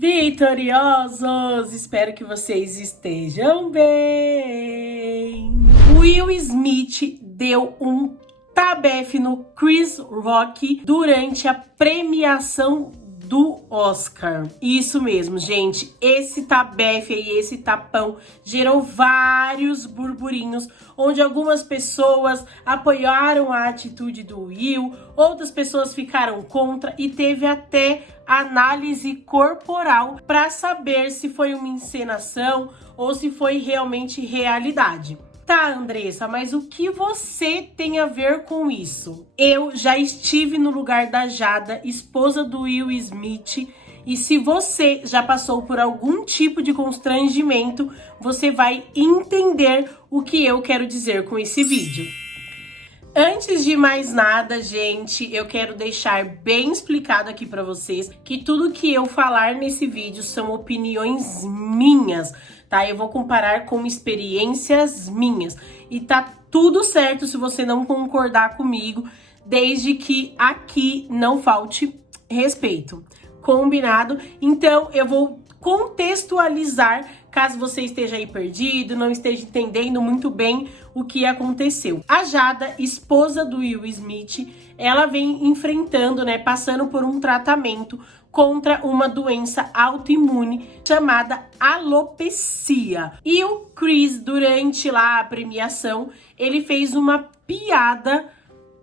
Vitoriosos! Espero que vocês estejam bem! Will Smith deu um tabefe no Chris Rock durante a premiação do Oscar. Isso mesmo, gente. Esse tabefe aí, esse tapão, gerou vários burburinhos, onde algumas pessoas apoiaram a atitude do Will, outras pessoas ficaram contra e teve até análise corporal para saber se foi uma encenação ou se foi realmente realidade. Tá, Andressa, mas o que você tem a ver com isso? Eu já estive no lugar da Jada, esposa do Will Smith, e se você já passou por algum tipo de constrangimento, você vai entender o que eu quero dizer com esse vídeo. Antes de mais nada, gente, eu quero deixar bem explicado aqui pra vocês que tudo que eu falar nesse vídeo são opiniões minhas, tá? Eu vou comparar com experiências minhas e tá tudo certo se você não concordar comigo, desde que aqui não falte respeito. Combinado? Então, eu vou contextualizar, caso você esteja aí perdido, não esteja entendendo muito bem o que aconteceu. A Jada, esposa do Will Smith, ela vem enfrentando, passando por um tratamento contra uma doença autoimune chamada alopecia. E o Chris, durante lá a premiação, ele fez uma piada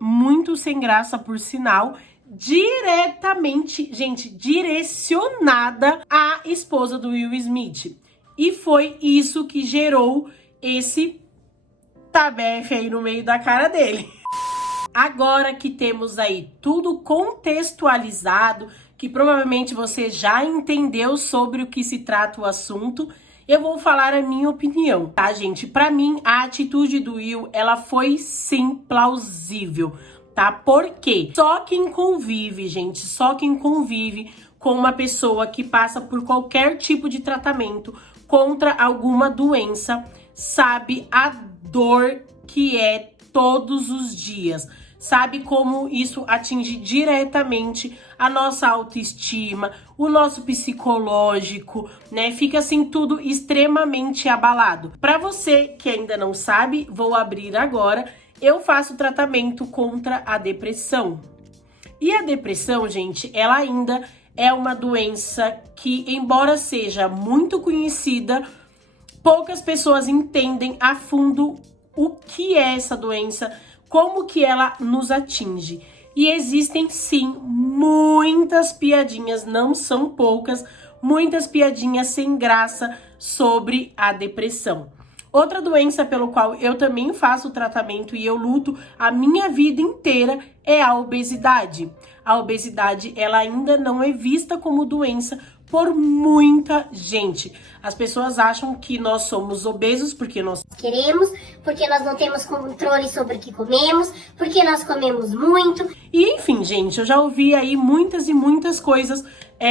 muito sem graça, por sinal, diretamente, gente, direcionada à esposa do Will Smith. E foi isso que gerou esse tabefe aí no meio da cara dele. Agora que temos aí tudo contextualizado, que provavelmente você já entendeu sobre o que se trata o assunto, eu vou falar a minha opinião, tá, gente? Pra mim, a atitude do Will, ela foi sim plausível, tá? Porque só quem convive, gente, só quem convive com uma pessoa que passa por qualquer tipo de tratamento contra alguma doença sabe a dor que é todos os dias. Sabe como isso atinge diretamente a nossa autoestima, o nosso psicológico, Fica assim tudo extremamente abalado. Para você que ainda não sabe, vou abrir agora. Eu faço tratamento contra a depressão. E a depressão, gente, ela ainda é uma doença que, embora seja muito conhecida, poucas pessoas entendem a fundo o que é essa doença, como que ela nos atinge. E existem sim muitas piadinhas, não são poucas, muitas piadinhas sem graça sobre a depressão. Outra doença pelo qual eu também faço tratamento e eu luto a minha vida inteira é a obesidade. A obesidade, ela ainda não é vista como doença por muita gente. As pessoas acham que nós somos obesos porque nós queremos, porque nós não temos controle sobre o que comemos, porque nós comemos muito. E enfim, gente, eu já ouvi aí muitas e muitas coisas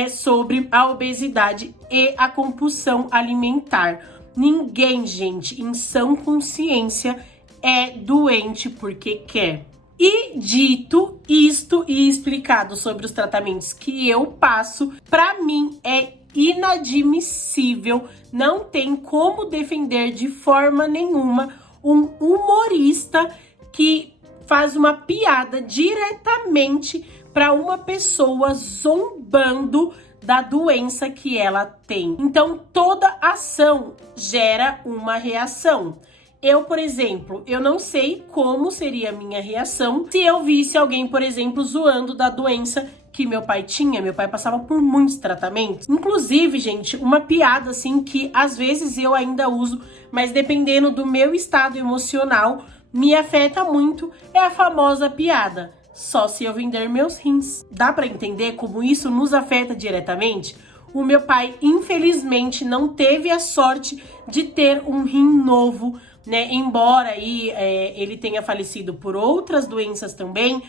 sobre a obesidade e a compulsão alimentar. Ninguém, gente, em sã consciência é doente porque quer. E dito isto e explicado sobre os tratamentos que eu passo, para mim é inadmissível, não tem como defender de forma nenhuma um humorista que faz uma piada diretamente para uma pessoa zombando da doença que ela tem. Então, toda ação gera uma reação. Eu, por exemplo, eu não sei como seria a minha reação se eu visse alguém, por exemplo, zoando da doença que meu pai tinha. Meu pai passava por muitos tratamentos. Inclusive, gente, uma piada assim que às vezes eu ainda uso, mas dependendo do meu estado emocional, me afeta muito, é a famosa piada: só se eu vender meus rins. Dá pra entender como isso nos afeta diretamente? O meu pai, infelizmente, não teve a sorte de ter um rim novo, embora aí, ele tenha falecido por outras doenças também.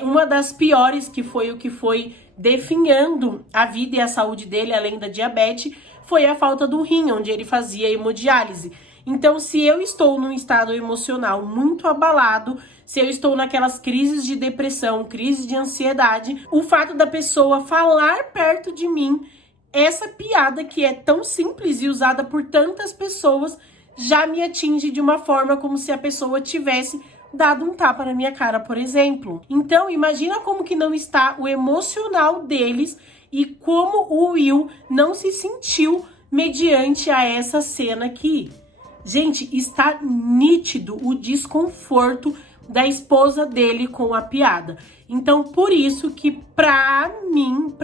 Uma das piores, que foi o que foi definhando a vida e a saúde dele, além da diabetes, foi a falta do rim, onde ele fazia hemodiálise. Então, se eu estou num estado emocional muito abalado, se eu estou naquelas crises de depressão, crises de ansiedade, o fato da pessoa falar perto de mim essa piada que é tão simples e usada por tantas pessoas já me atinge de uma forma como se a pessoa tivesse dado um tapa na minha cara, por exemplo. Então, imagina como que não está o emocional deles e como o Will não se sentiu mediante a essa cena aqui. Gente, está nítido o desconforto da esposa dele com a piada. Então, por isso que pra mim,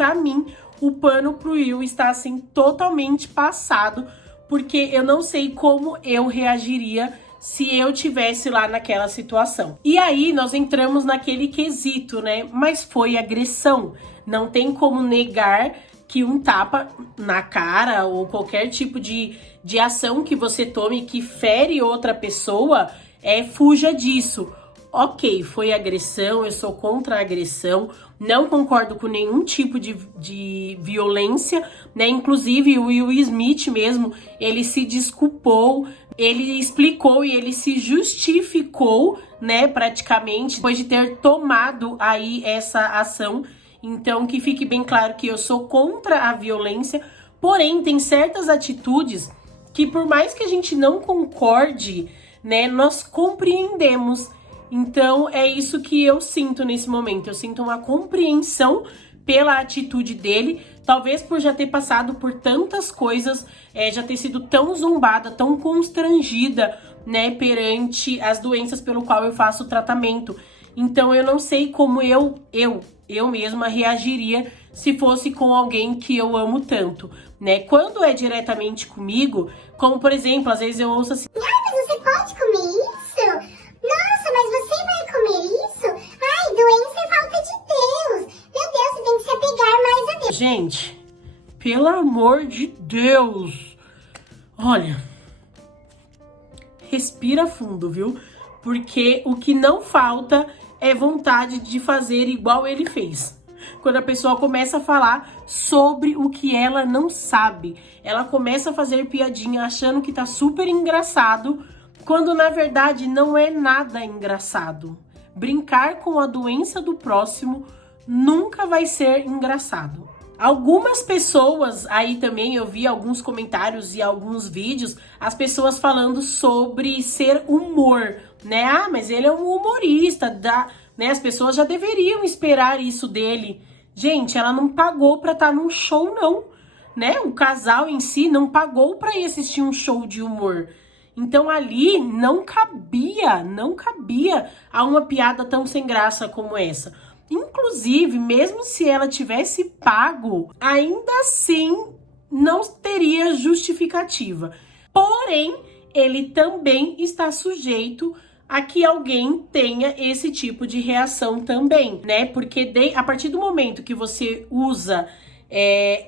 o pano pro Will está assim totalmente passado, porque eu não sei como eu reagiria se eu tivesse lá naquela situação. E aí nós entramos naquele quesito, né? Mas foi agressão. Não tem como negar que um tapa na cara ou qualquer tipo de ação que você tome que fere outra pessoa, fuja disso. Ok, foi agressão, eu sou contra a agressão, não concordo com nenhum tipo de violência, né? Inclusive o Will Smith mesmo, ele se desculpou, ele explicou e ele se justificou, né, praticamente, depois de ter tomado aí essa ação. Então, que fique bem claro que eu sou contra a violência, porém, tem certas atitudes que, por mais que a gente não concorde, né, nós compreendemos. Então, é isso que eu sinto nesse momento. Eu sinto uma compreensão pela atitude dele, talvez por já ter passado por tantas coisas, já ter sido tão zombada, tão constrangida, né, perante as doenças pelo qual eu faço tratamento. Então, eu não sei como eu mesma reagiria se fosse com alguém que eu amo tanto, né? Quando é diretamente comigo, como por exemplo, às vezes eu ouço assim: ai, mas você pode comer isso? Nossa, mas você vai comer isso? Ai, doença é falta de Deus. Meu Deus, você tem que se apegar mais a Deus. Gente, pelo amor de Deus, olha, respira fundo, viu? Porque o que não falta é vontade de fazer igual ele fez. Quando a pessoa começa a falar sobre o que ela não sabe, ela começa a fazer piadinha achando que tá super engraçado, quando na verdade não é nada engraçado. Brincar com a doença do próximo nunca vai ser engraçado. Algumas pessoas aí também, eu vi alguns comentários e alguns vídeos, as pessoas falando sobre ser humor, né? Ah, mas ele é um humorista, né? As pessoas já deveriam esperar isso dele. Gente, ela não pagou pra estar num show, não, né? O casal em si não pagou pra ir assistir um show de humor. Então ali não cabia a uma piada tão sem graça como essa. Inclusive, mesmo se ela tivesse pago, ainda assim não teria justificativa. Porém, ele também está sujeito a que alguém tenha esse tipo de reação também, né? Porque a partir do momento que você usa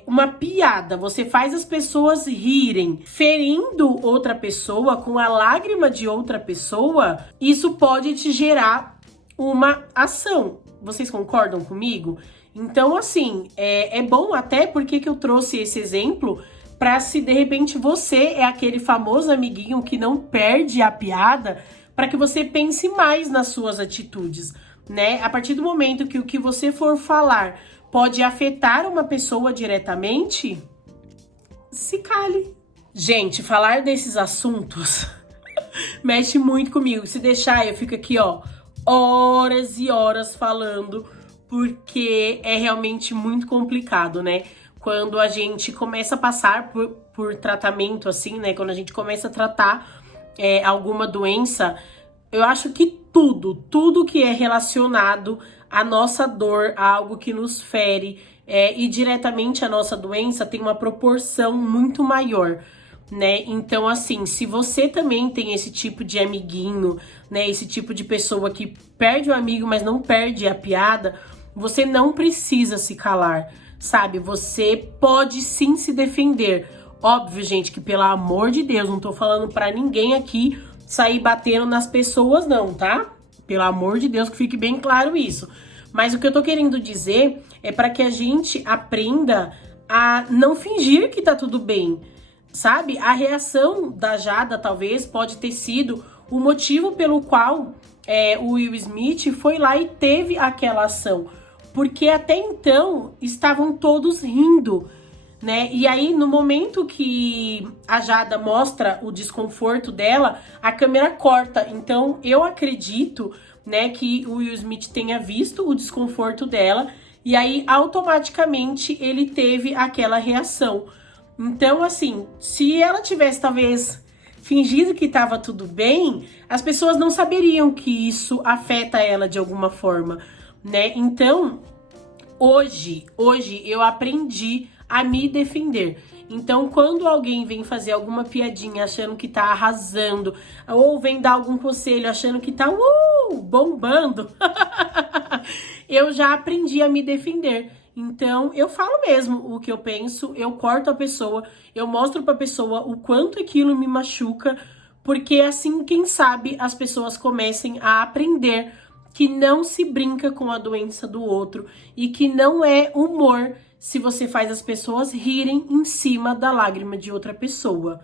uma piada, você faz as pessoas rirem, ferindo outra pessoa com a lágrima de outra pessoa, isso pode te gerar uma ação. Vocês concordam comigo? Então, assim, é bom até porque que eu trouxe esse exemplo para se de repente você é aquele famoso amiguinho que não perde a piada, para que você pense mais nas suas atitudes, né? A partir do momento que o que você for falar pode afetar uma pessoa diretamente, se cale. Gente, falar desses assuntos mexe muito comigo. Se deixar, eu fico aqui, ó, horas e horas falando, porque é realmente muito complicado, né? Quando a gente começa a passar por tratamento, assim, né? Quando a gente começa a tratar alguma doença, eu acho que tudo que é relacionado à nossa dor, a algo que nos fere, e diretamente a nossa doença, tem uma proporção muito maior, né? Então, assim, se você também tem esse tipo de amiguinho, né? Esse tipo de pessoa que perde o amigo, mas não perde a piada, você não precisa se calar, sabe? Você pode sim se defender. Óbvio, gente, que pelo amor de Deus, não tô falando pra ninguém aqui sair batendo nas pessoas, não, tá? Pelo amor de Deus, que fique bem claro isso. Mas o que eu tô querendo dizer é para que a gente aprenda a não fingir que tá tudo bem, sabe? A reação da Jada, talvez, pode ter sido o motivo pelo qual o Will Smith foi lá e teve aquela ação. Porque até então estavam todos rindo, né? E aí, no momento que a Jada mostra o desconforto dela, a câmera corta. Então, eu acredito, né, que o Will Smith tenha visto o desconforto dela e aí, automaticamente, ele teve aquela reação. Então, assim, se ela tivesse, talvez, fingido que tava tudo bem, as pessoas não saberiam que isso afeta ela de alguma forma, né? Então, hoje eu aprendi a me defender. Então, quando alguém vem fazer alguma piadinha achando que tá arrasando, ou vem dar algum conselho achando que tá bombando, eu já aprendi a me defender. Então, eu falo mesmo o que eu penso, eu corto a pessoa, eu mostro pra pessoa o quanto aquilo me machuca, porque assim, quem sabe, as pessoas comecem a aprender que não se brinca com a doença do outro e que não é humor se você faz as pessoas rirem em cima da lágrima de outra pessoa.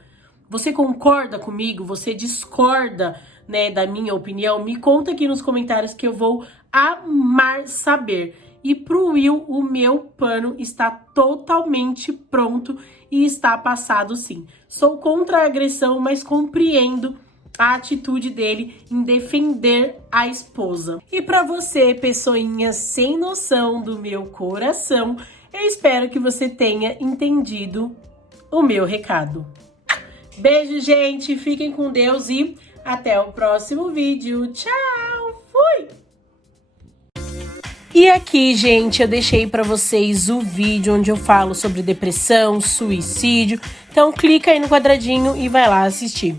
Você concorda comigo? Você discorda, né, da minha opinião? Me conta aqui nos comentários que eu vou amar saber. E pro Will, o meu pano está totalmente pronto e está passado sim. Sou contra a agressão, mas compreendo a atitude dele em defender a esposa. E para você, pessoinha sem noção do meu coração, eu espero que você tenha entendido o meu recado. Beijo, gente, fiquem com Deus e até o próximo vídeo. Tchau, fui! E aqui, gente, eu deixei para vocês o vídeo onde eu falo sobre depressão, suicídio. Então clica aí no quadradinho e vai lá assistir.